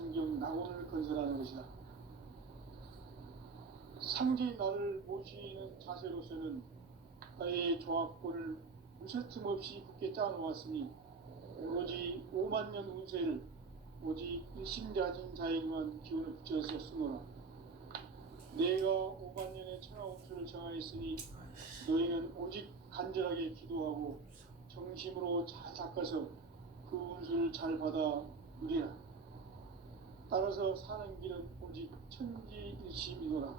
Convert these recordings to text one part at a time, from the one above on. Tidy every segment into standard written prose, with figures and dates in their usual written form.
성경 낙원을 건설하는 것이다. 상제의 나를 모시는 자세로서는 나의 조합권을 무쇠틈 없이 굳게 짜놓았으니 오로지 5만 년 운세를 오직 일심자진 자에게만 기운을 붙여서 쓰노라. 내가 5만 년의 천하 운수를 정하였으니 너희는 오직 간절하게 기도하고 정심으로 잘 닦아서 그 운수를 잘 받아 누리라. 따라서 사는 길은 오직 천지일심이노라.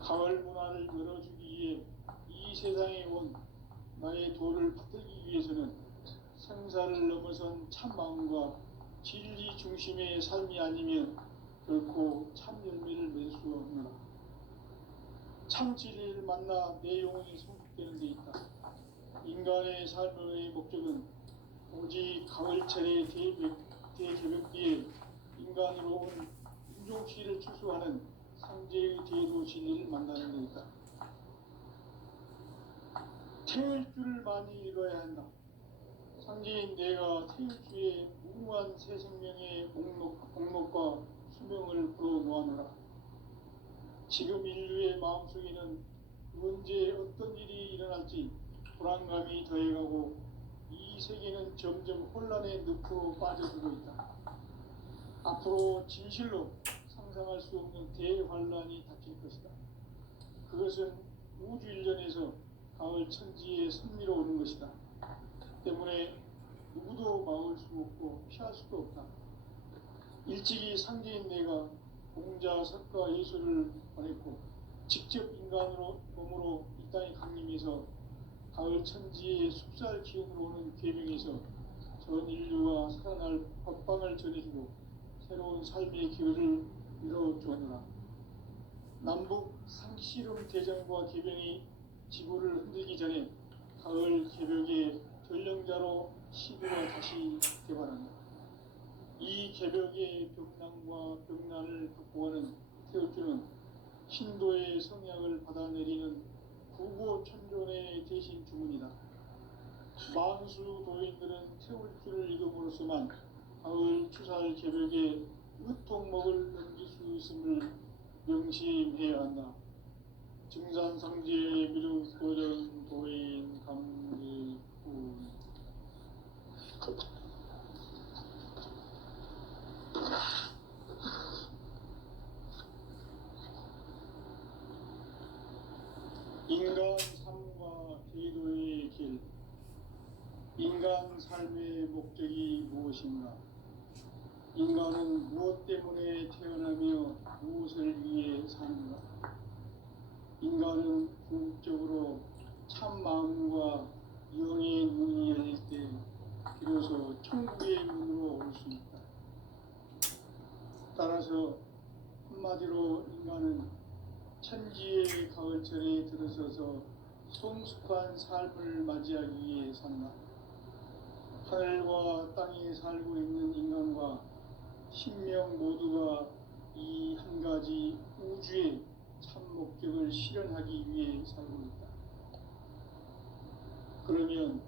가을 문화를 열어주기 위해 이 세상에 온 나의 도를 받들기 위해서는 생사를 넘어선 참마음과 진리 중심의 삶이 아니면 결코 참 열매를 맺을 수 없노라. 참 진리를 만나 내 영혼이 성숙되는 데 있다. 인간의 삶의 목적은 오직 가을철의 대개벽기에 인간으로 온 인종시를 추수하는 상제의 대도 진리를 만나는 데 있다. 태을 줄을 많이 읽어야 한다. 상제인 내가 태일주의 무궁한 새 생명의 목록과 수명을 불어놓아노라. 지금 인류의 마음속에는 언제 어떤 일이 일어날지 불안감이 더해가고 이 세계는 점점 혼란의 늪으로 빠져들고 있다. 앞으로 진실로 상상할 수 없는 대환란이 닥칠 것이다. 그것은 우주 일련에서 가을 천지의 섭리로 오는 것이다. 때문에 누구도 막을 수 없고 피할 수도 없다. 일찍이 상제인 내가 공자, 석가, 예수를 보냈고 직접 인간으로 몸으로 이 땅에 강림해서 가을 천지의 숲살 기운으로 오는 계명에서 전 인류가 살아날 법방을 전해주고 새로운 삶의 기회를 이뤄주었노라. 남북 상씨름 대전과 개병이 지구를 흔들기 전에 가을 개벽의 전령자로 시구가 다시 개발한다. 이 개벽의 벽난과 벽난을 극복하는 태울주는 신도의 성약을 받아내리는 구고천존의 대신 주문이다. 만수 도인들은 태울주를 읽음으로써만 가을 추살 개벽의 으통목을 넘길 수 있음을 명심해야 한다. 증산상제의 미륵도전 도인 감리군. 인간 삶과 제도의 길. 인간 삶의 목적이 무엇인가? 인간은 무엇 때문에 태어나며 무엇을 위해 사는가? 인간은 궁극적으로 참 마음과 영의 눈이 열릴 때 비로소 천국의 문으로 올 수 있다. 따라서 한마디로 인간은 천지의 가을철에 들어서서 성숙한 삶을 맞이하기 위해 산다. 하늘과 땅에 살고 있는 인간과 신명 모두가 이 한 가지 우주의 참 목적을 실현하기 위해 살고 있다. 그러면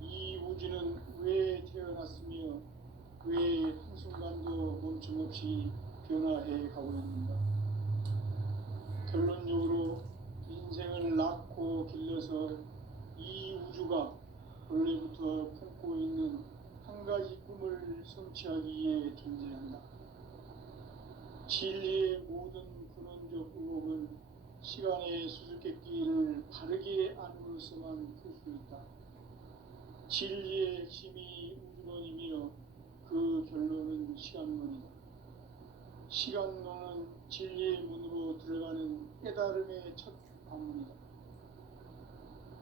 이 우주는 왜 태어났으며 왜 한순간도 멈춤없이 변화해 가고 있는가? 결론적으로 인생을 낳고 길러서 이 우주가 원래부터 품고 있는 한 가지 꿈을 성취하기 위해 존재한다. 진리의 모든 근원적 의혹은 시간의 수수께끼를 바르게 안으로서만 풀 수 있다. 진리의 핵심이 우주론이며 그 결론은 시간론이다. 시간론은 진리의 문으로 들어가는 깨달음의 첫 관문이다.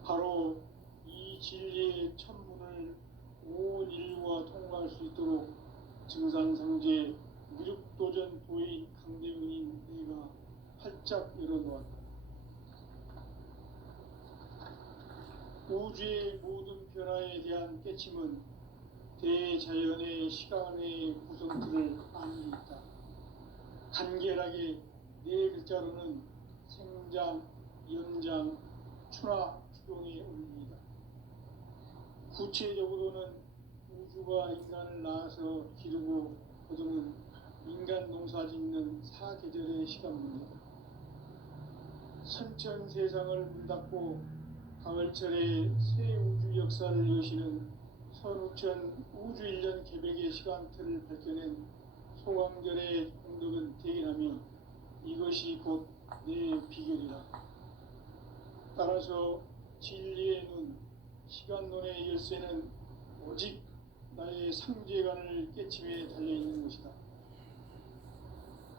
바로 이 진리의 첫 문을 온 인류가 통과할 수 있도록 증산상제 미륵도전 도인 강대문인 내가 활짝 열어놓았다. 우주의 모든 변화에 대한 깨침은 대자연의 시간의 구성틀을 아는 데 있다. 간결하게 네 글자로는 생장, 연장, 추나, 추동의 원리이다. 구체적으로는 우주가 인간을 낳아서 기르고 딱 계절의 시간입니다. 선천 세상을 물닫고 가을철에 새 우주 역사를 여시는 선우천 우주일년 개백의 시간틀을 밝혀낸 소강절의 공덕은 대견하며 이것이 곧 내 비결이라. 따라서 진리의 눈, 시간론의 열쇠는 오직 나의 상제관을 깨침에 달려있는 것이다.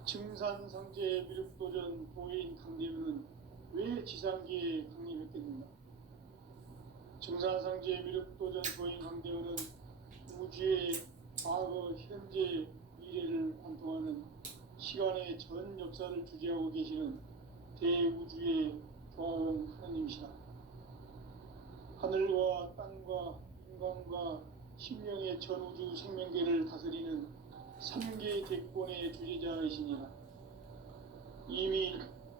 증산상제 미륵도전 도인 강대문은 왜 지상기에 강림했겠는가? 증산상제 미륵도전 도인 강대문은 우주의 과거, 현재, 미래를 관통하는 시간의 전 역사를 주재하고 계시는 대우주의 조화원 하느님이시다. 하늘과 땅과 인간과 신명의 전우주 생명계를 다스리는 3개 대권의 주제자이시니라. 이미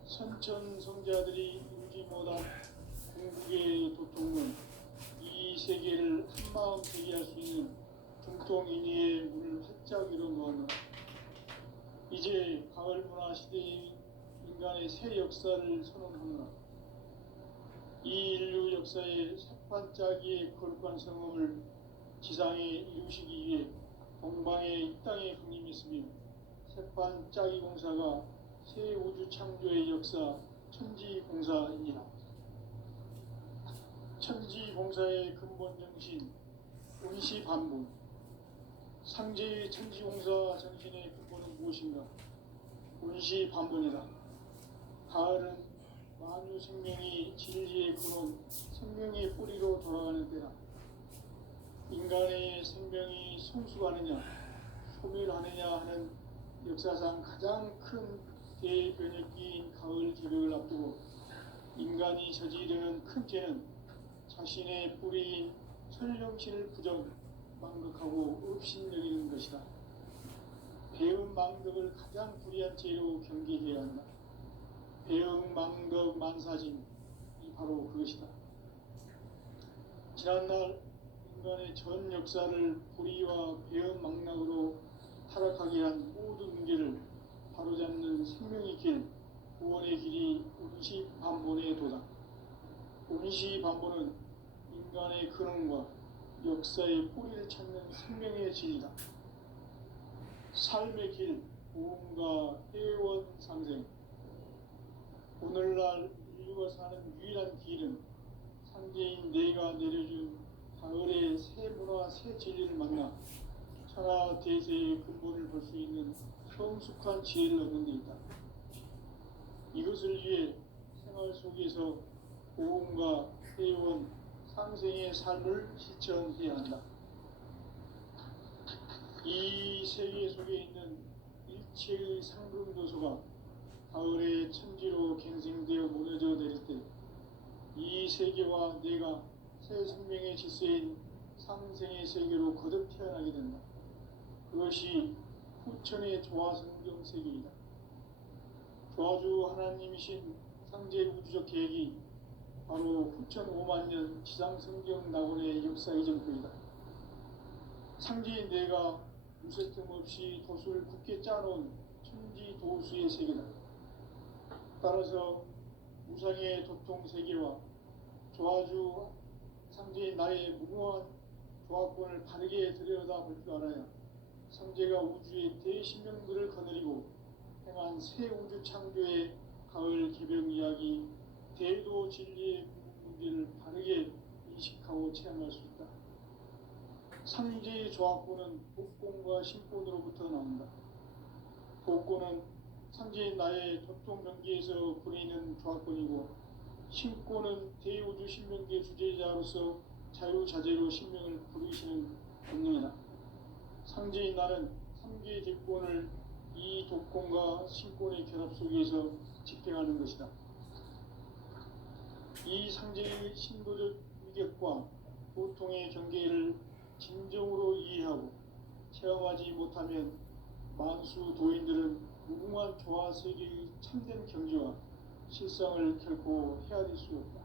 선천성자들이 인지 못한 궁극의 도통은 이 세계를 한마음 되게 할 수 있는 중통인의의 문을 활짝 열어놓았노라. 이제 가을 문화 시대의 인간의 새 역사를 선언하노라. 이 인류 역사의 새반짝이의 거룩한 성음을 지상에 이루시기 위해 동방의 이 땅에 강림했으며 새반짝이 공사가 새 우주 창조의 역사 천지공사이니라. 천지공사의 근본 정신 운시반본. 상제의 천지공사 정신의 근본은 무엇인가? 운시반본이다. 가을은 만유 생명이 진리의 근원, 생명의 뿌리로 돌아가는 때다. 인간의 생명이 성숙하느냐, 소멸하느냐 하는 역사상 가장 큰 대변혁기인 가을 개벽을 앞두고 인간이 저지르는 큰 죄는 자신의 뿌리인 설령신을 부정, 망극하고 업신여기는 것이다. 배음 망덕을 가장 불의한 죄로 경계해야 한다. 배음 망덕 만사진이 바로 그것이다. 지난날 인간의 전 역사를 불의와 배음 망락으로 타락하게 한 모든 문제를 바로잡는 생명의 길, 구원의 길이 운시반본에 도다. 운시반본은 인간의 근원과 역사의 뿌리를 찾는 생명의 진리다. 삶의 길, 고음과 회원 상생. 오늘날 인류가 사는 유일한 길은 상제인 내가 내려준 가을의 새 문화, 새 진리를 만나 천하 대세의 근본을 볼 수 있는 성숙한 지혜를 얻는 데 있다. 이것을 위해 생활 속에서 고음과 회원 상생의 삶을 실천해야 한다. 이 세계 속에 있는 일체의 상금도소가 가을의 천지로 갱생되어 무너져 내릴 때 이 세계와 내가 새 생명의 질서인 상생의 세계로 거듭 태어나게 된다. 그것이 후천의 조화성경 세계이다. 조화주 하나님이신 상제 우주적 계획이 바로 후천 5만년 지상성경 낙원의 역사 이전표이다. 상제인 내가 무쇠 틈 없이 도수를 굳게 짜놓은 천지 도수의 세계다. 따라서 무상의 도통 세계와 조화주 상제인 나의 무궁한 조화권을 바르게 들여다볼 줄 알아야 상제가 우주의 대신명들을 거느리고 행한 새 우주 창조의 가을 개벽 이야기, 대도 진리의 문제를 바르게 인식하고 체험할 수 있다. 상제의 조화권은 복권과 신권으로부터 나온다. 복권은 상제인 나의 도통 경계에서 부리는 조화권이고, 신권은 대우주 신명계 주제자로서 자유자재로 신명을 부르시는 권능이다. 상제인 나는 3개의 대권을 이 독권과 신권의 결합 속에서 집행하는 것이다. 이 상제의 신도적 위격과 보통의 경계를 진정으로 이해하고 체험하지 못하면 만수 도인들은 무궁한 조화 세계의 참된 경지와 실상을 결코 헤아릴 수 없다.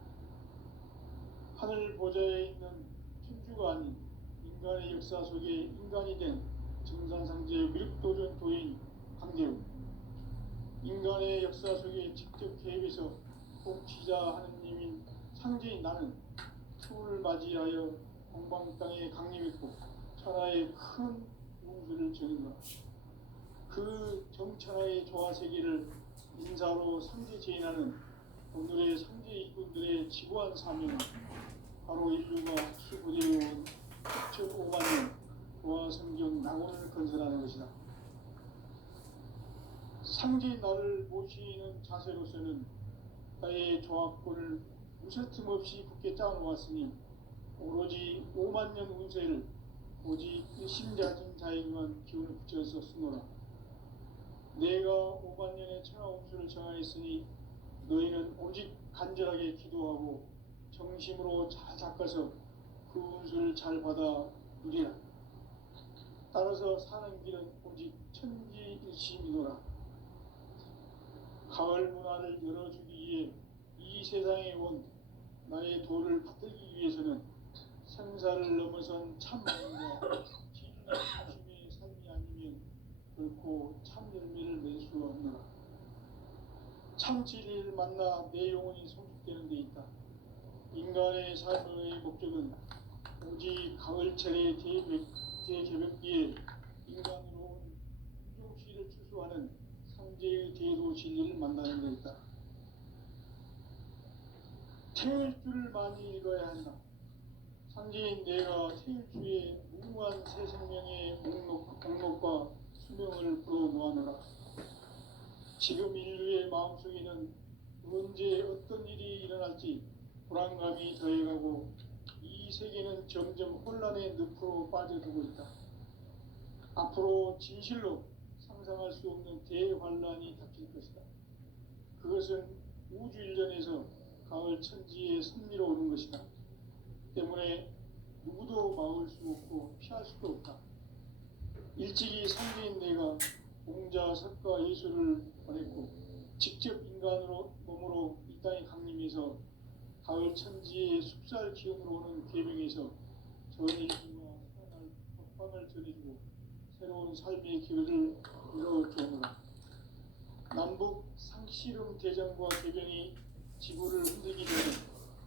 하늘 보좌에 있는 천주가 아닌 인간의 역사 속에 인간이 된 증산상제 미륵도전 도인 강대우. 인간의 역사 속에 직접 계획해서 통치자 하느님인 상제인 나는 추후를 맞이하여 동방 땅에 강림했고 천하의 큰 우주를 정인다. 그 정천하의 조화세계를 인사로 상제 제인하는 오늘의 상제 일꾼들의 지구한 사명은 바로 인류가 수고되어온 6,500만 년 조화 성경 낙원을 건설하는 것이다. 상제인 나를 모시는 자세로서는 나의 조합권을 무쇠틈 없이 굳게 짜놓았으니 오로지 5만 년 운세를 오직 일심자진 자에게만 기운을 붙여서 쓰노라. 내가 5만 년의 천하 운수를 정하였으니 너희는 오직 간절하게 기도하고 정심으로 잘 닦아서 그 운수를 잘 받아 누리라. 따라서 사는 길은 오직 천지일심이노라. 가을 문화를 열어주기 위해 이 세상에 온 나의 도를 받들기 위해서는 생사를 넘어선 참마음과 진리 중심의 삶이 아니면 결코 참 열매를 낼 수 없노라. 참 진리를 만나 내 영혼이 성숙되는 데 있다. 인간의 삶의 목적은 오직 가을철의 대개벽기에 인간으로 온 윤종씨를 추수하는 상제의 대도 진리를 만나는 데 있다. 태일 줄을 많이 읽어야 한다. 상제인 내가 태일 주에 무궁한 새 생명의 목록과 수명을 풀어놓아노라. 지금 인류의 마음속에는 언제 어떤 일이 일어날지 불안감이 더해가고 이 세계는 점점 혼란의 늪으로 빠져들고 있다. 앞으로 진실로 상상할 수 없는 대환란이 닥칠 것이다. 그것은 우주 일련에서 가을 천지의 섭리로 오는 것이다. 때문에 누구도 막을 수 없고 피할 수도 없다. 일찍이 상제인 내가 공자, 석가, 예수를 보냈고 직접 인간으로 몸으로 이 땅에 강림해서 가을 천지의 숲살 기운으로 오는 계명에서 전 인류와 살아날 법방을 전해주고 새로운 삶의 기회를 열어주노라. 남북 상씨름 대전과 개병이 지구를 흔들기 전에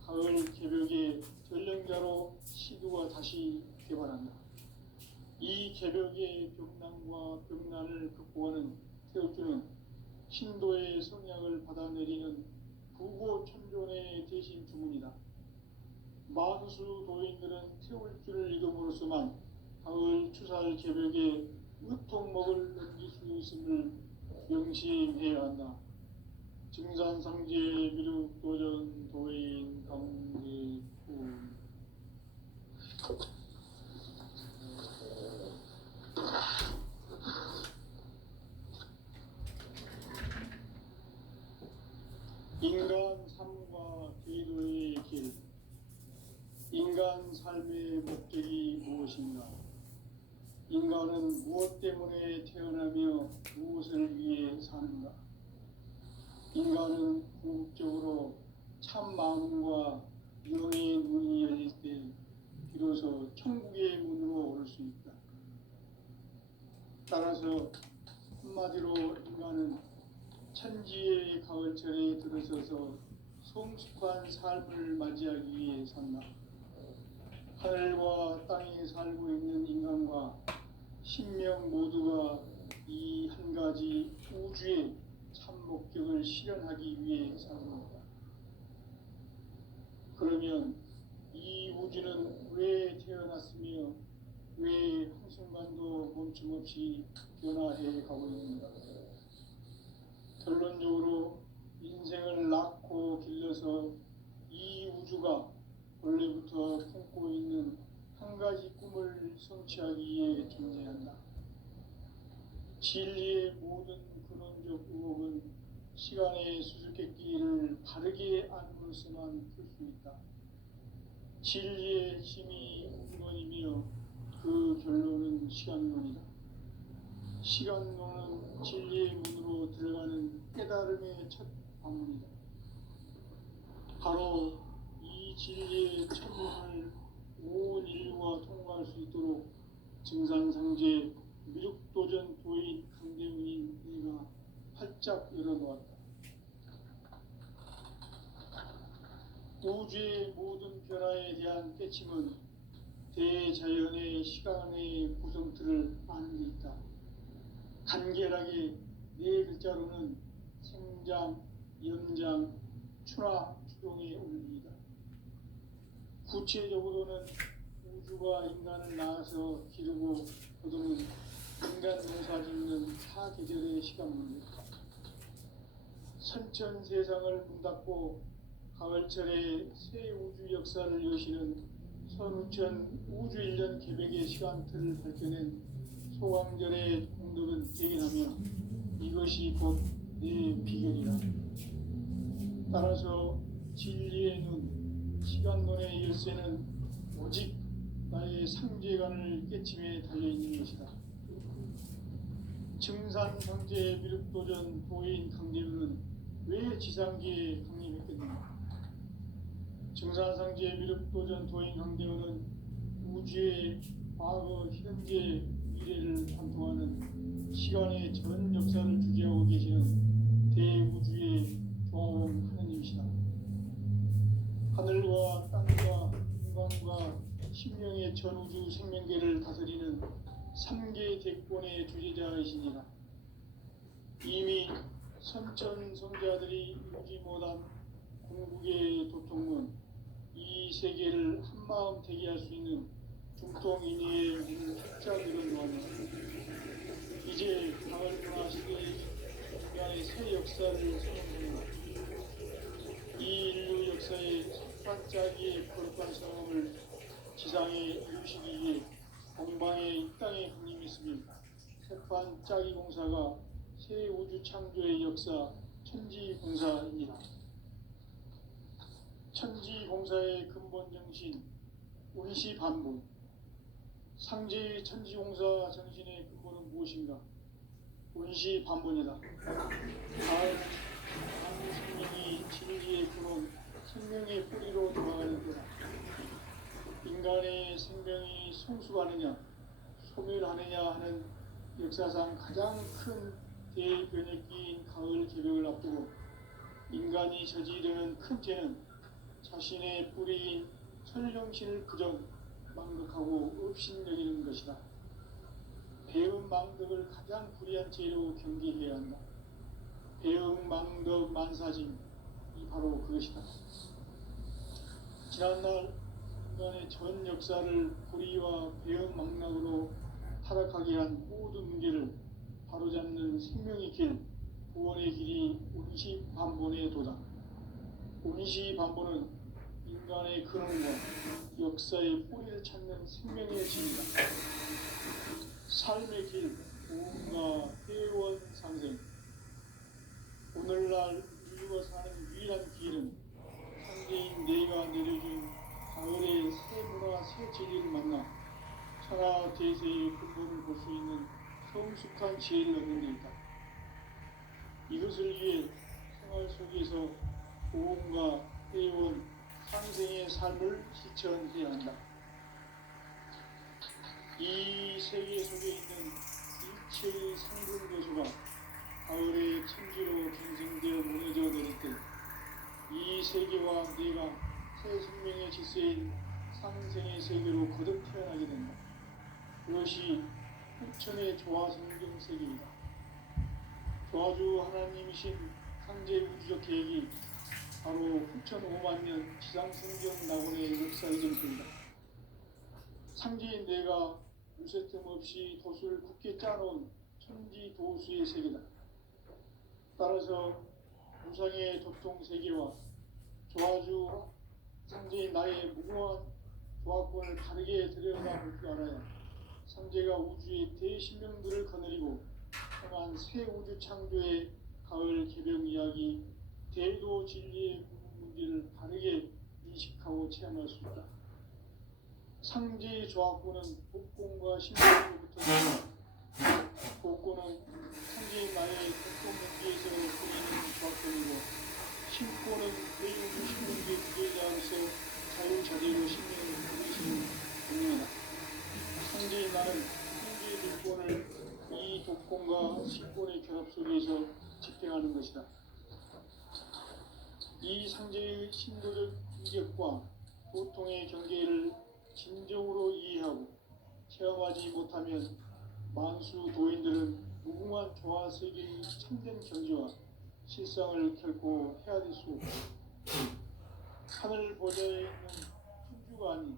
가을 개벽의 전령자로 시두가 다시 개발한다. 이 개벽의 벽난과 벽난을 극복하는 태울주는 신도의 성약을 받아내리는 부고천존의 대신 주문이다. 만수 도인들은 태울주를 읽음으로써만 가을 추살 개벽에 의통목을 넘길 수 있음을 명심해야 한다. 증산상제 미륵도전 도인 강제군 인간 삶과 기도의 길. 인간 삶의 목적이 무엇인가? 인간은 무엇 때문에 태어나며 무엇을 위해 사는가? 인간은 궁극적으로 참 마음과 영의 문이 열릴 때 비로소 천국의 문으로 오를 수 있다. 따라서 한마디로 인간은 천지의 가을철에 들어서서 성숙한 삶을 맞이하기 위해 산다. 하늘과 땅에 살고 있는 인간과 신명 모두가 이 한 가지 우주의 참 목적을 실현하기 위해 사는 것이다. 그러면 이 우주는 왜 태어났으며 왜 한순간도 멈춤없이 변화해 가고 있는가? 결론적으로 인생을 낳고 길러서 이 우주가 원래부터 품고 있는 한 가지 꿈을 성취하기 위해 존재한다. 진리의 모든 근원적 의혹은 시간의 수수께끼를 바르게 안으로서만 풀 수 있다. 진리의 힘이 근원이며 그 결론은 시간론이다. 시간론은 진리의 문으로 들어가는 깨달음의 첫 방문이다. 바로 이 진리의 첫 문을 온 인류가 통과할 수 있도록 증산상제 미륵도전 도인 강대훈인 내가 활짝 활짝 열어놓았다. 우주의 모든 변화에 대한 깨침은 대자연의 시간의 구성틀을 아는 데 있다. 간결하게 네 글자로는 생장, 연장, 추나 추동의 원리이다. 구체적으로는 우주가 인간을 낳아서 기르고 거두는 인간 농사 짓는 사계절의 시간 문제다. 선천 세상을 문 닫고 가을철에 새 우주 역사를 여시는 선우천 우주 1년 계획의 시간틀을 밝혀낸 소강절의 공덕은 대견하며 이것이 곧 내 비결이라. 따라서 진리의 눈, 시간론의 열쇠는 오직 나의 상제관을 깨침에 달려있는 것이다. 증산상제 미륵도전 도인 강대우는 왜 지상기에 강림했겠는가? 증산상제 미륵도전 도인 강대우는 우주의 과거, 현재, 미래를 관통하는 시간의 전 역사를 주재하고 계시는 대우주의 조화원 하느님이시다. 하늘과 땅과 공간과 신명의 전우주 생명계를 다스리는 3개 대권의 주제자이시니라. 이미 선천성자들이 이루지 못한 궁극의 도통문, 이 세계를 한마음 되게 할 수 있는 중통인의의 문을 활짝 열어놓았다. 이제 가을 문화 시대의 인간의 새 역사를 선언합니다. 이 인류 역사의 첫 반짝이의 거룩한 상황을 지상에 이루시기 위해 공방의 이 땅에 강림했으니 새반짝이 공사가 새 우주 창조의 역사 천지공사입니다. 천지공사의 근본 정신 운시반본. 상제의 천지공사 정신의 근본은 무엇인가? 운시반본이다. 가을 생명이 진리의 근원, 생명의 뿌리로 돌아가는 때다. 인간의 생명이 성숙하느냐, 소멸하느냐 하는 역사상 가장 큰 대변혁기인 가을 개벽을 앞두고 인간이 저지르는 큰 죄는 자신의 뿌리인 설령신을 부정, 망덕하고 업신여기는 것이다. 배음 망덕을 가장 불의한 죄로 경계해야 한다. 배음 망덕 만사짐이 바로 그것이다. 지난날 인간의 전 역사를 불의와 배음 망락으로 타락하게 한 모든 문제를 바로잡는 생명의 길, 구원의 길이 운시반본의 도다. 운시반본은 인간의 근원과 역사의 뿌리를 찾는 생명의 길이다. 삶의 길, 구원과 회원 상생. 오늘날 인류가 사는 유일한 길은 상제인 내가 내려준 가을의 새 문화, 새 진리를 만나 천하 대세의 근본을 볼 수 있는 성숙한 지혜를 얻는 데 있다. 이것을 위해 생활 속에서 보험과 회원, 상생의 삶을 실천해야 한다. 이 세계 속에 있는 일체의 상분 교수가 가을의 천지로 갱생되어 무너져 내릴 때 이 세계와 내가 새 생명의 질서인 상생의 세계로 거듭 태어나게 된다. 그것이 후천의 조화성경 세계이다. 조화주 하나님이신 상제 우주적 계획이 바로 후천 5만 년 지상성경 낙원의 역사 이전입니다. 상제인 내가 무쇠틈 없이 도수를 굳게 짜놓은 천지 도수의 세계다. 따라서 무상의 도통 세계와 조화주 상제인 나의 무궁한 조화권을 다르게 들여다볼 줄 알아야 상제가 우주의 대신명들을 거느리고 행한 새 우주 창조의 가을 개벽 이야기, 대도 진리의 구분 문제를 다르게 인식하고 체험할 수 있다. 상제의 조화권은 복권과 신명으로부터 복권은 상제의 나의 복권 문제에서 보이는 조화권이고 신권은 대우주 신명계 기계자로서 자유자재로 신명을 보내시는 분입니다. 상제의 나는 상제의 물권을 이 법권과 신권의 결합 속에서 집행하는 것이다. 이 상제의 신도적 인격과 보통의 경계를 진정으로 이해하고 체험하지 못하면 만수 도인들은 무궁한 조화 세계의 참된 경지와 실상을 결코 헤아릴 수 없다. 하늘 보좌에 있는 천주가 아닌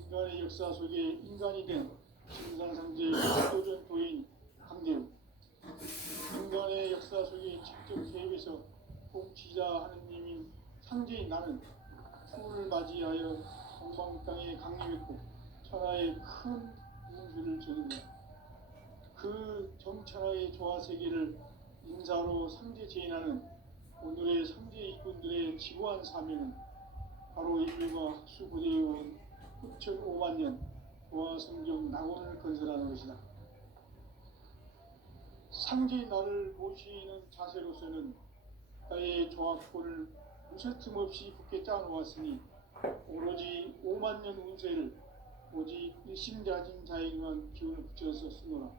인간의 역사 속에 인간이 된 신상상제 신도전 도인 강대우, 인간의 역사 속에 직접 개입해서 통치자 하느님인 상제인 나는 추후를 맞이하여 동방 땅에 강림했고 천하의 큰 운수를 전한다. 그 정천하의 조화 세계를 인사로 상제 제인하는 오늘의 상제 일꾼들의 지고한 사명은 바로 인류가 학수고대해온 후천 5만 년 조화 성경 낙원을 건설하는 것이다. 상제의 나를 모시는 자세로서는 나의 조화권을 무쇠틈 없이 굳게 짜놓았으니 오로지 5만 년 운세를 오직 일심자진 자에게만 기운을 붙여서 쓰노라.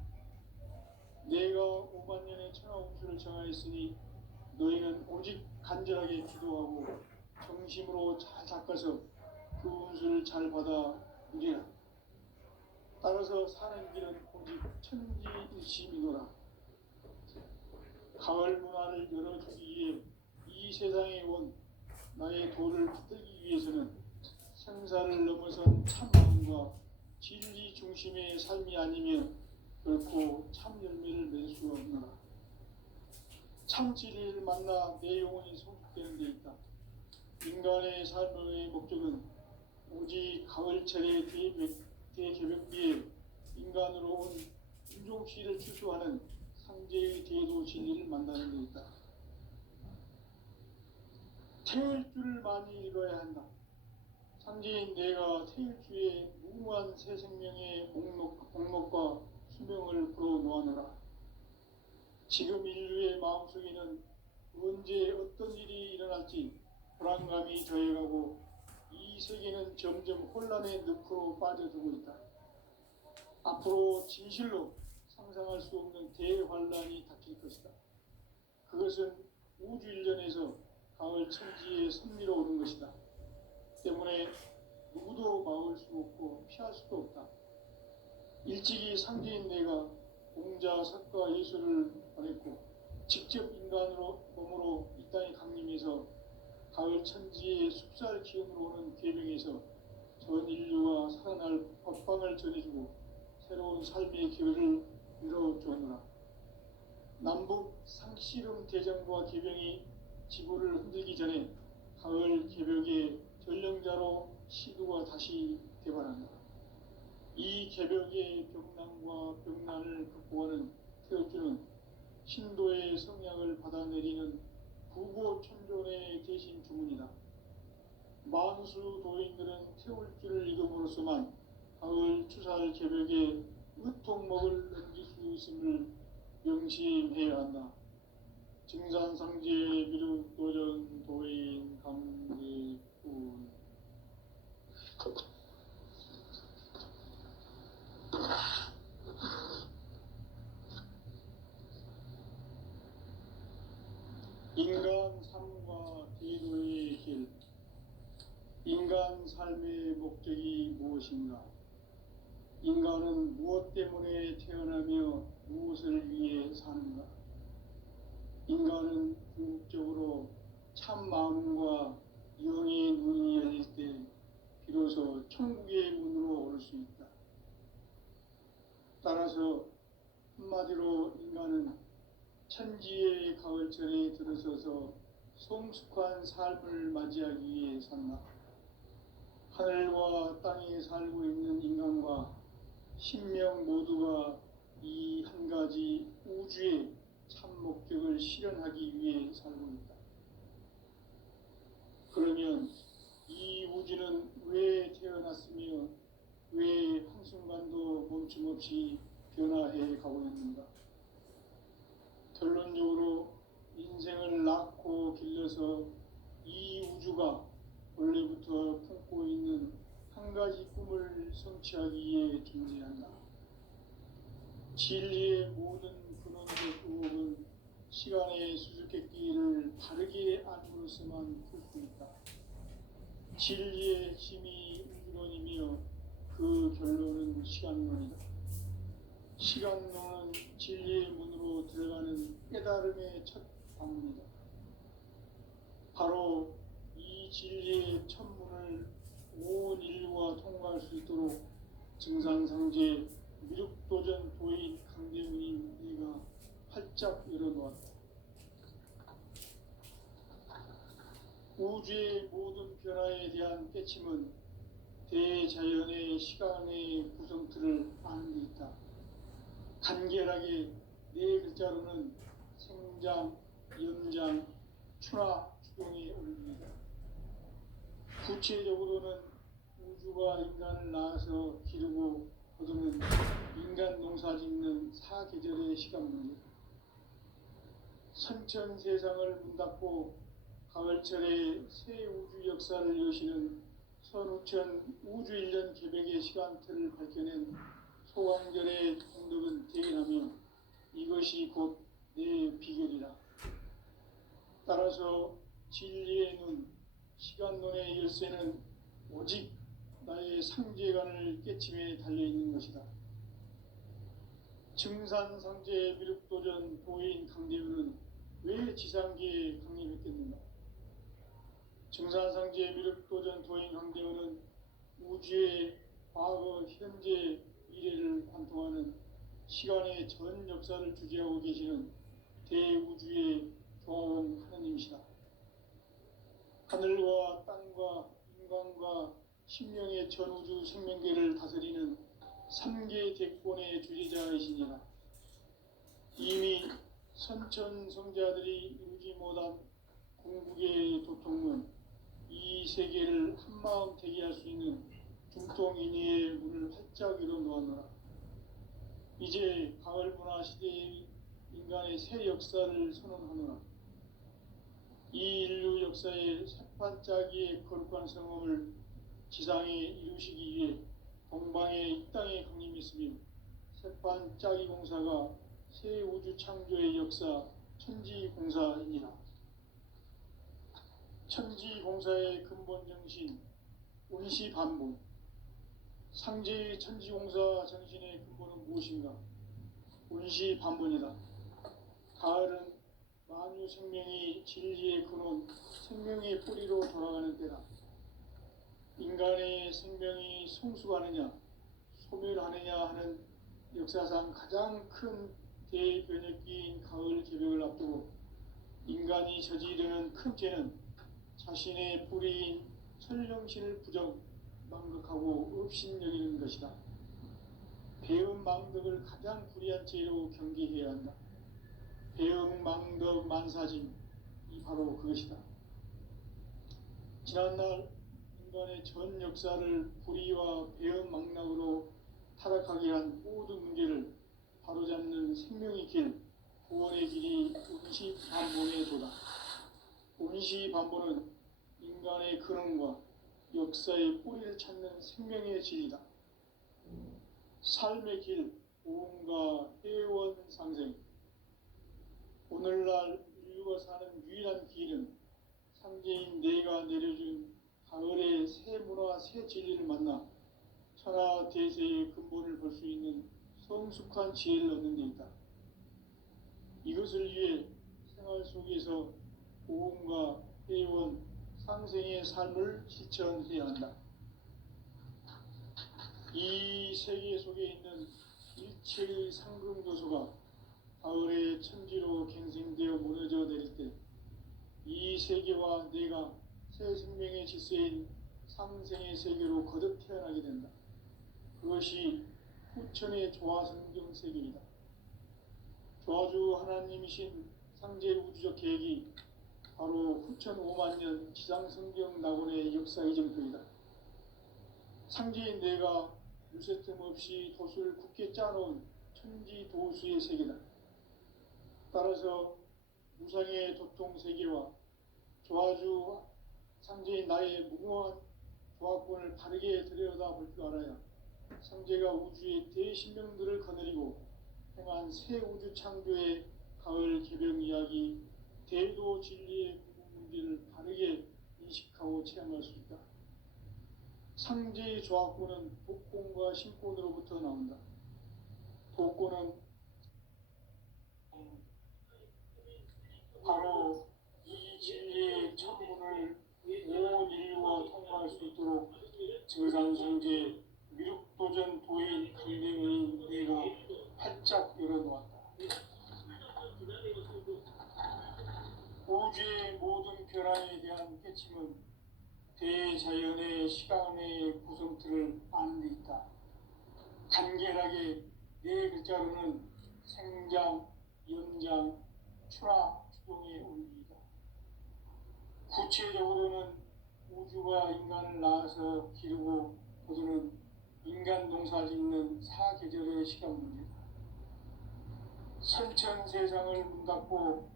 내가 5만 년의 천하 운수를 정하였으니 너희는 오직 간절하게 기도하고 정심으로 잘 닦아서 그 운수를 잘 받아 누리라. 따라서 사는 길은 오직 천지일심이노라. 가을 문화를 열어주기 위해 이 세상에 온 나의 도를 붙들기 위해서는 생사를 넘어선 참마음과 진리 중심의 삶이 아니면 결코 참 열매를 맺을 수 없노라. 참 진리를 만나 내 영혼이 성숙되는 데 있다. 인간의 삶의 목적은 오직 가을철의 대개벽비에 인간으로 온 인종시를 추수하는 상제의 대도 진리를 만나는 데 있다. 태일 줄을 많이 읽어야 한다. 상제인 내가 태일주의 무궁한 새 생명의 목록과 수명을 불어놓아노라. 지금 인류의 마음속에는 언제 어떤 일이 일어날지 불안감이 더해가고 이 세계는 점점 혼란의 늪으로 빠져들고 있다. 앞으로 진실로 상상할 수 없는 대환란이 닥칠 것이다. 그것은 우주 일련에서 가을 천지의 섭리로 오는 것이다. 때문에 누구도 막을 수 없고 피할 수도 없다. 일찍이 상제인 내가 공자, 석가, 예수를 보냈고 직접 인간으로 몸으로 이 땅에 강림해서 가을 천지의 숲살 기운으로 오는 계명에서 전 인류가 살아날 법방을 전해주고 새로운 삶의 기회를 이뤄주었노라. 남북 상씨름 대장과 계병이 지구를 흔들기 전에 가을 개벽의 전령자로 시두가 다시 개발한다. 이 개벽의 병난과 병난을 극복하는 태울주는 신도의 성향을 받아내리는 부고천존의 대신 주문이다. 만수 도인들은 태울주를 읽음으로써만 가을 추살 개벽에 의통목을 넘길 수 있음을 명심해야 한다. 증산상제 미륵도전 도인 강제군 인간 삶과 대도의 길. 인간 삶의 목적이 무엇인가? 인간은 무엇 때문에 태어나며 무엇을 위해 사는가? 인간은 궁극적으로 참 마음과 영의 눈이 열릴 때 비로소 천국의 문으로 오를 수 있다. 따라서 한마디로 인간은 천지의 가을철에 들어서서 성숙한 삶을 맞이하기 위해 산다. 하늘과 땅에 살고 있는 인간과 신명 모두가 이 한 가지 우주의 참 목적을 실현하기 위해 살고 있다. 그러면 이 우주는 왜 태어났으며 왜 한순간도 멈춤없이 변화해 가고 있는가? 결론적으로 인생을 낳고 길러서 이 우주가 원래부터 품고 있는 한 가지 꿈을 성취하기 위해 존재한다. 진리의 모든 진리의 힘이 우주론이며 그 결론은 시간론이다. 시간론은 진리의 문으로 들어가는 깨달음의 첫 방문이다. 바로 이 진리의 첫 문을 온 인류가 통과할 수 있도록 증산상제 미륵도전 도인 강대훈이 네가 활짝 열어놓았다. 우주의 모든 변화에 대한 깨침은 대자연의 시간의 구성틀을 아는 데 있다. 간결하게 네 글자로는 생장, 연장, 추나 추동에 올립니다. 구체적으로는 우주가 인간을 낳아서 기르고 거두는 인간 농사 짓는 사계절의 시간 문제. 선천 세상을 문 닫고 가을철에 새 우주 역사를 여시는 선우천 우주 1년 개백의 시간틀을 밝혀낸 소강절의 공덕은 대견하며 이것이 곧 내 비결이라. 따라서 진리의 눈, 시간론의 열쇠는 오직 나의 상제관을 깨침에 달려있는 것이다. 증산상제 미륵도전 도인 강대훈은 왜 지상계에 강림했겠는가? 증산상제 미륵도전 도인 강대훈은 우주의 과거, 현재, 미래를 관통하는 시간의 전 역사를 주재하고 계시는 대우주의 조화원 하느님이시다. 하늘과 땅과 인간과 신명의 전우주 생명계를 다스리는 3계 대권의 주재자이시니라. 이미 선천성자들이 이루지 못한 궁극의 도통은 이 세계를 한마음 대기할 수 있는 중통인의의 문을 활짝 열어놓았노라. 이제 가을 문화 시대의 인간의 새 역사를 선언하노라. 이 인류 역사의 새판짜기의 거룩한 성험을 지상에 이루시기 위해 동방의 이 땅에 강림했으며 새판짜기 공사가 새 우주 창조의 역사 천지공사이니라. 천지공사의 근본 정신 운시반본. 상제의 천지공사 정신의 근본은 무엇인가? 운시반본이다. 가을은 만유 생명이 진리의 근원, 생명의 뿌리로 돌아가는 때다. 인간의 생명이 성숙하느냐, 소멸하느냐 하는 역사상 가장 큰 대변혁기인 가을 개벽을 앞두고 인간이 저지르는 큰 죄는 자신의 뿌리인 설령신을 부정, 망극하고 업신여기는 것이다. 배음 망덕을 가장 불의한 죄로 경계해야 한다. 배음 망덕 만사짐, 이 바로 그것이다. 지난날 인간의 전 역사를 불의와 배음 망락으로 타락하게 한 모든 문제를 바로잡는 생명의 길, 구원의 길이 운시반본의 도다. 운시반본은 인간의 근원과 역사의 뿌리를 찾는 생명의 진리다. 삶의 길, 보험과 회원 상생. 오늘날 인류가 사는 유일한 길은 상제인 내가 내려준 가을의 새 문화, 새 진리를 만나 천하 대세의 근본을 볼 수 있는 성숙한 지혜를 얻는 데 있다. 이것을 위해 생활 속에서 보험과 회원, 상생의 삶을 실천해야 한다. 이 세계 속에 있는 일체의 상금교소가 가을의 천지로 갱생되어 무너져 내릴 때 이 세계와 내가 새 생명의 질서인 상생의 세계로 거듭 태어나게 된다. 그것이 후천의 조화성경 세계이다. 조화주 하나님이신 상제 우주적 계획이 바로 후천 5만년 지상성경 낙원의 역사 이정표이다. 상제인 내가 유세틈 없이 도수를 굳게 짜놓은 천지 도수의 세계다. 따라서 무상의 도통 세계와 조화주 상제인 나의 무궁한 조화권을 바르게 들여다볼 줄 알아야 상제가 우주의 대신명들을 거느리고 행한 새 우주 창조의 가을 개벽 이야기, 대도 진리의 궁극 문제를 바르게 인식하고 체험할 수 있다. 상제의 조합구는 복권과 신권으로부터 나온다. 복권은 바로 이 진리의 천문을 온 인류가 통과할 수 있도록 증산성제 미륵도전 도인 강대문인 내가 활짝 열어놓았다. 우주의 모든 변화에 대한 깨침은 대자연의 시간의 구성틀을 아는 데 있다. 간결하게 네 글자로는 생장, 연장, 추나 추동의 원리이다. 구체적으로는 우주가 인간을 낳아서 기르고 거두는 인간 농사 짓는 사계절의 시간 문제다. 선천 세상을 문 닫고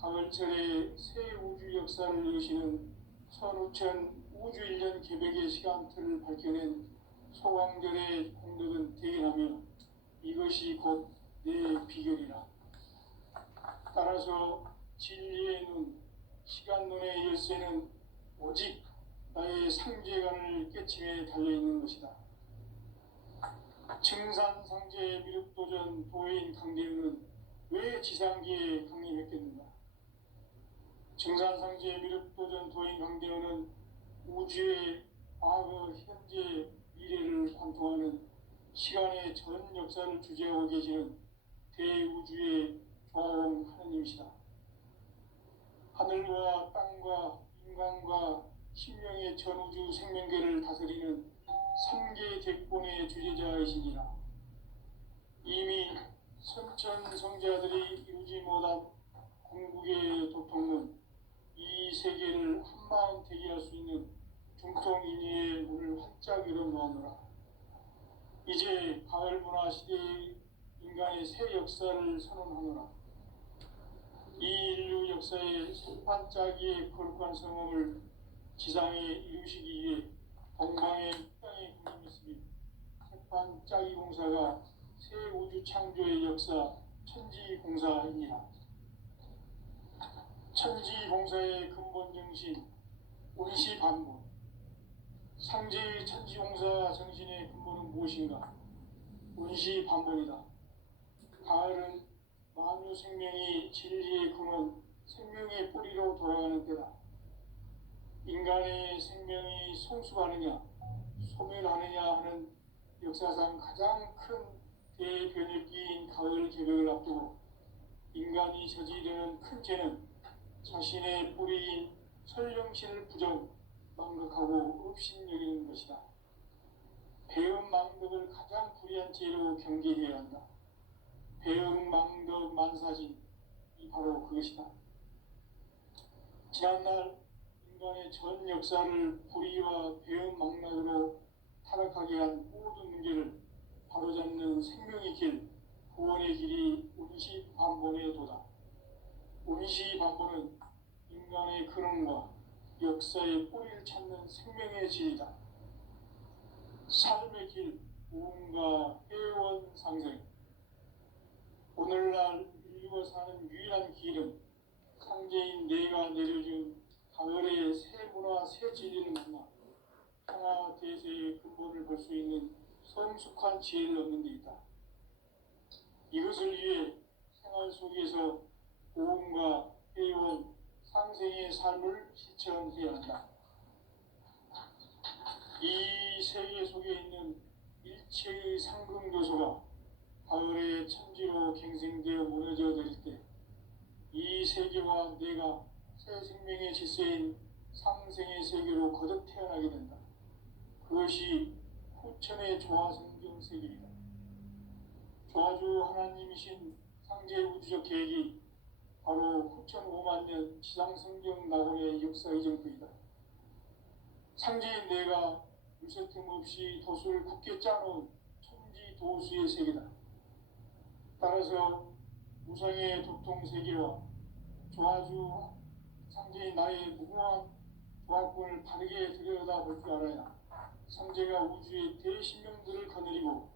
가을철에 새 우주 역사를 여시는 선우천 우주 1년 계백의 시간틀을 밝혀낸 소강절의 공덕은 대견하며 이것이 곧 내 비결이라. 따라서 진리의 눈, 시간론의 열쇠는 오직 나의 상제관을 깨침에 달려있는 것이다. 증산상제 미륵도전 도인 강대윤은 왜 지상기에 강림했겠는가? 증산상제 미륵도전 도인 강대윤은 우주의 과거, 현재, 미래를 관통하는 시간의 전 역사를 주재하고 계시는 대우주의 조화원 하느님이시다. 하늘과 땅과 인간과 신명의 전우주 생명계를 다스리는 삼계 대권의 주제자이시니라. 이미 선천 성자들이 이루지 못한 궁극의 도통은 이 세계를 한마음 되게 할 수 있는 중통인의의 문을 활짝 열어놓았노라. 이제 가을 문화 시대의 인간의 새 역사를 선언하노라. 이 인류 역사의 sep판짜기의 거룩한 성험을 지상에 이루시기 위해 동방의 땅에 군림했으며 sep판짜기 공사가 새 우주 창조의 역사 천지공사이니라. 천지공사의 근본 정신 원시반복. 상제의 천지공사 정신의 근본은 무엇인가? 원시반복이다. 가을은 만유 생명이 진리의 근원, 생명의 뿌리로 돌아가는 때다. 인간의 생명이 성숙하느냐, 소멸하느냐 하는 역사상 가장 큰 대변혁기인 가을 개벽을 앞두고 인간이 저지르는 큰 죄는 자신의 뿌리인 설령신을 부정, 망각하고 업신여기는 것이다. 배음 망덕을 가장 불의한 죄로 경계해야 한다. 배음 망덕 만사진, 이 바로 그것이다. 지난날 인간의 전 역사를 불의와 배음 망락으로 타락하게 한 모든 문제를 바로잡는 생명의 길, 구원의 길이 운시반본의 도다. 운시반본은 인간의 근원과 역사의 뿌리를 찾는 생명의 질이다. 삶의 길, 무언가 회원 상생. 오늘날 인류가 사는 유일한 길은 상제인 내가 내려준 가을의 새 문화, 새 진리를 만나 평화 대세의 근본을 볼 수 있는 성숙한 지혜를 얻는 데 있다. 이것을 위해 생활 속에서 보험과 회원, 상생의 삶을 실천해야 한다. 이 세계 속에 있는 일체의 상금교소가 가을의 천지로 갱생되어 무너져 내릴 때 이 세계와 내가 새 생명의 질서인 상생의 세계로 거듭 태어나게 된다. 그것이 후천의 조화성경 세계이다. 조화주 하나님이신 상제 우주적 계획이 바로 후천 5만 년 지상성경 낙원의 역사의 정도이다. 상제인 내가 물새틈 없이 도수를 굳게 짜놓은 천지 도수의 세계다. 따라서 무상의 도통 세계와 조화주 상제인 나의 무궁한 조합권을 바르게 들여다볼 줄 알아야 상제가 우주의 대신명들을 거느리고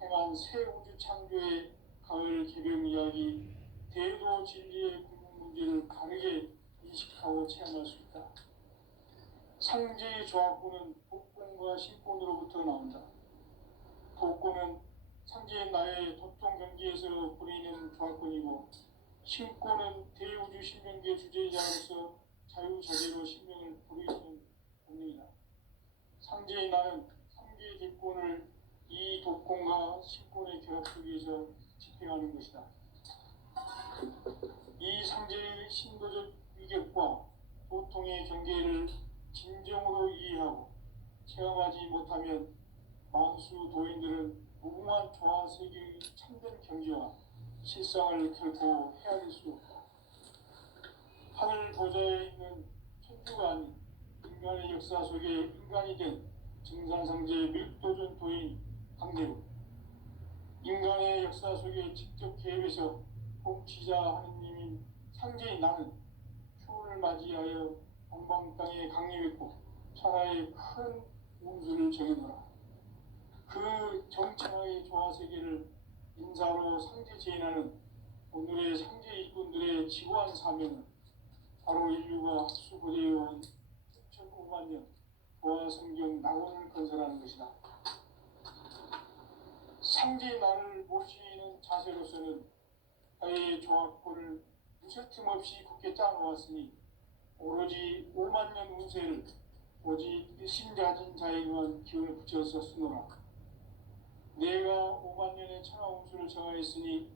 행한 새 우주 창조의 가을 개벽 이야기, 대도 진리의 궁극 문제를 바르게 인식하고 체험할 수 있다. 상제의 조합구는 복권과 신권으로부터 나온다. 복권은 상제의 나의 도통 경기에서 부리는 조합권이고, 신권은 대우주 신명계 주제자로서 자유자재로 신명을 부리시는 본능이다. 상제의 나는 상계의 대권을 이 독권과 신권의 결합 속에서 집행하는 것이다. 이 상제의 신도적 위격과 도통의 경계를 진정으로 이해하고 체험하지 못하면 만수 도인들은 무궁한 조화 세계의 참된 경지와 실상을 결코 헤아릴 수 없다. 하늘 보좌에 있는 천주가 아닌 인간의 역사 속에 인간이 된 증산상제의 밀도전 도인 강대로, 인간의 역사 속에 직접 개입해서 통치자 하느님인 상제인 나는 추운을 맞이하여 동방 땅에 강림했고 천하의 큰 운수를 정해놓으라. 그 정천하의 조화세계를 인사로 상제 제인하는 오늘의 상제 일꾼들의 지구한 사명은 바로 인류가 학수고대해온 6,500만 년 조화성경 낙원을 건설하는 것이다. 상제의 나를 모시는 자세로서는 나의 조합권을 무쇠틈 없이 굳게 짜놓았으니 오로지 5만 년 운세를 오직 일심가진 자에게만 기운을 붙여서 쓰노라. 내가 5만 년의 천하 운수를 정하였으니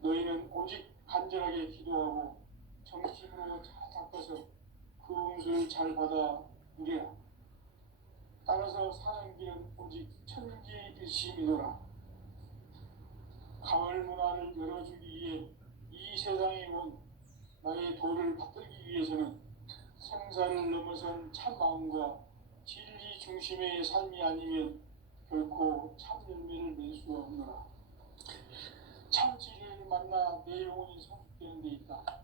너희는 오직 간절하게 기도하고 정심으로 잘 닦아서 그 운수를 잘 받아 누리라. 따라서 사는 길은 오직 천지일심이노라. 가을 문화를 열어주기 위해 이 세상에 온 나의 도를 받들기 위해서는 생사를 넘어선 참 마음과 진리 중심의 삶이 아니면 결코 참 열매를 맺을 수가 없노라. 참 진리를 만나 내 영혼이 성숙되는 데 있다.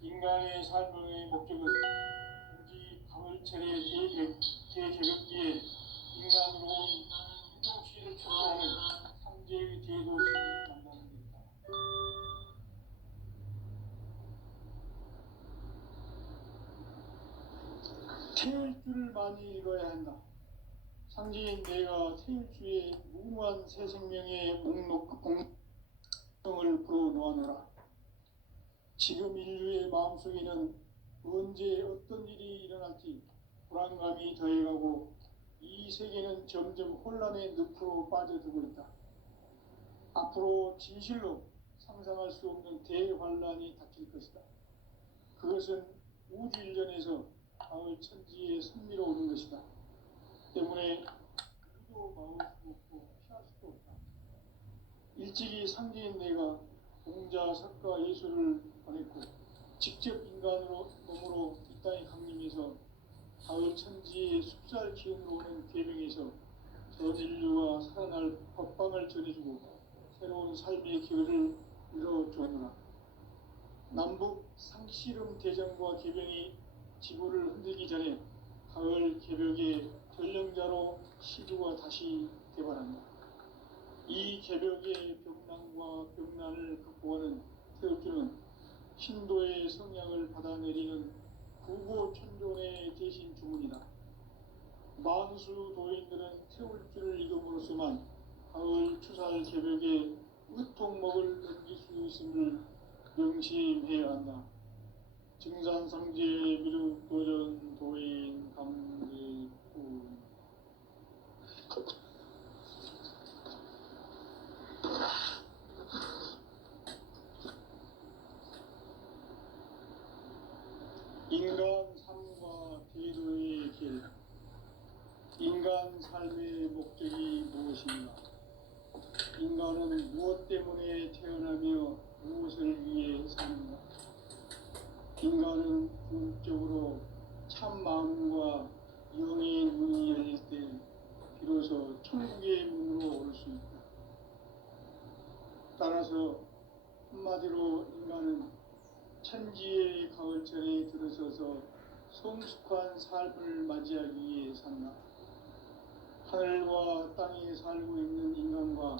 인간의 삶의 목적은 오직 가을철의 대개벽기에 인간으로 유종시를 추구하는 상제의 대도시를 만나는 데 있다. 태울 줄을 많이 읽어야 한다. 상제인 내가 태울 주의 무궁한 새 생명의 공성을 불어놓아노라. 지금 인류의 마음속에는 언제 어떤 일이 일어날지 불안감이 더해가고 이 세계는 점점 혼란의 늪으로 빠져들고 있다. 앞으로 진실로 상상할 수 없는 대환란이 닥칠 것이다. 그것은 우주 일전에서 가을 천지의 섭리로 오는 것이다. 때문에 누구도 막을 수 없고 피할 수도 없다. 일찍이 상제인 내가 공자, 석가, 예수를 보냈고 직접 인간으로 몸으로 이 땅에 강림해서 가을 천지의 숲살 기운으로 오는 계명에서 전 인류가 살아날 법방을 전해주고 새로운 삶의 기회를 이뤄주느라. 남북 상씨름 대전과 개병이 지구를 흔들기 전에 가을 개벽의 전령자로 시주가 다시 개발한다. 이 개벽의 벽난과 벽난을 극복하는 태울주는 신도의 성향을 받아내리는 구고천존의 대신 주문이다. 만수 도인들은 태울주를 읽음으로써만 가을 추살 개벽의 으통목을 넘길 수 있음을 명심해야 한다. 증산상제 미륵도전 도인 강대구. 인간 삶과 대도의 길. 인간 삶의 목적이 무엇인가? 인간은 무엇 때문에 태어나며 무엇을 위해 사는가? 인간은 궁극적으로 참 마음과 영의 문이 열릴 때 비로소 천국의 문으로 올 수 있다. 따라서 한마디로 인간은 천지의 가을철에 들어서서 성숙한 삶을 맞이하기 위해 산다. 하늘과 땅에 살고 있는 인간과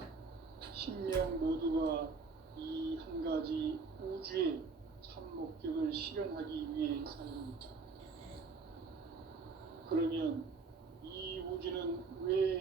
신명 모두가 이 한 가지 우주의 참 목적을 실현하기 위해 살고 있다. 그러면 이 우주는 왜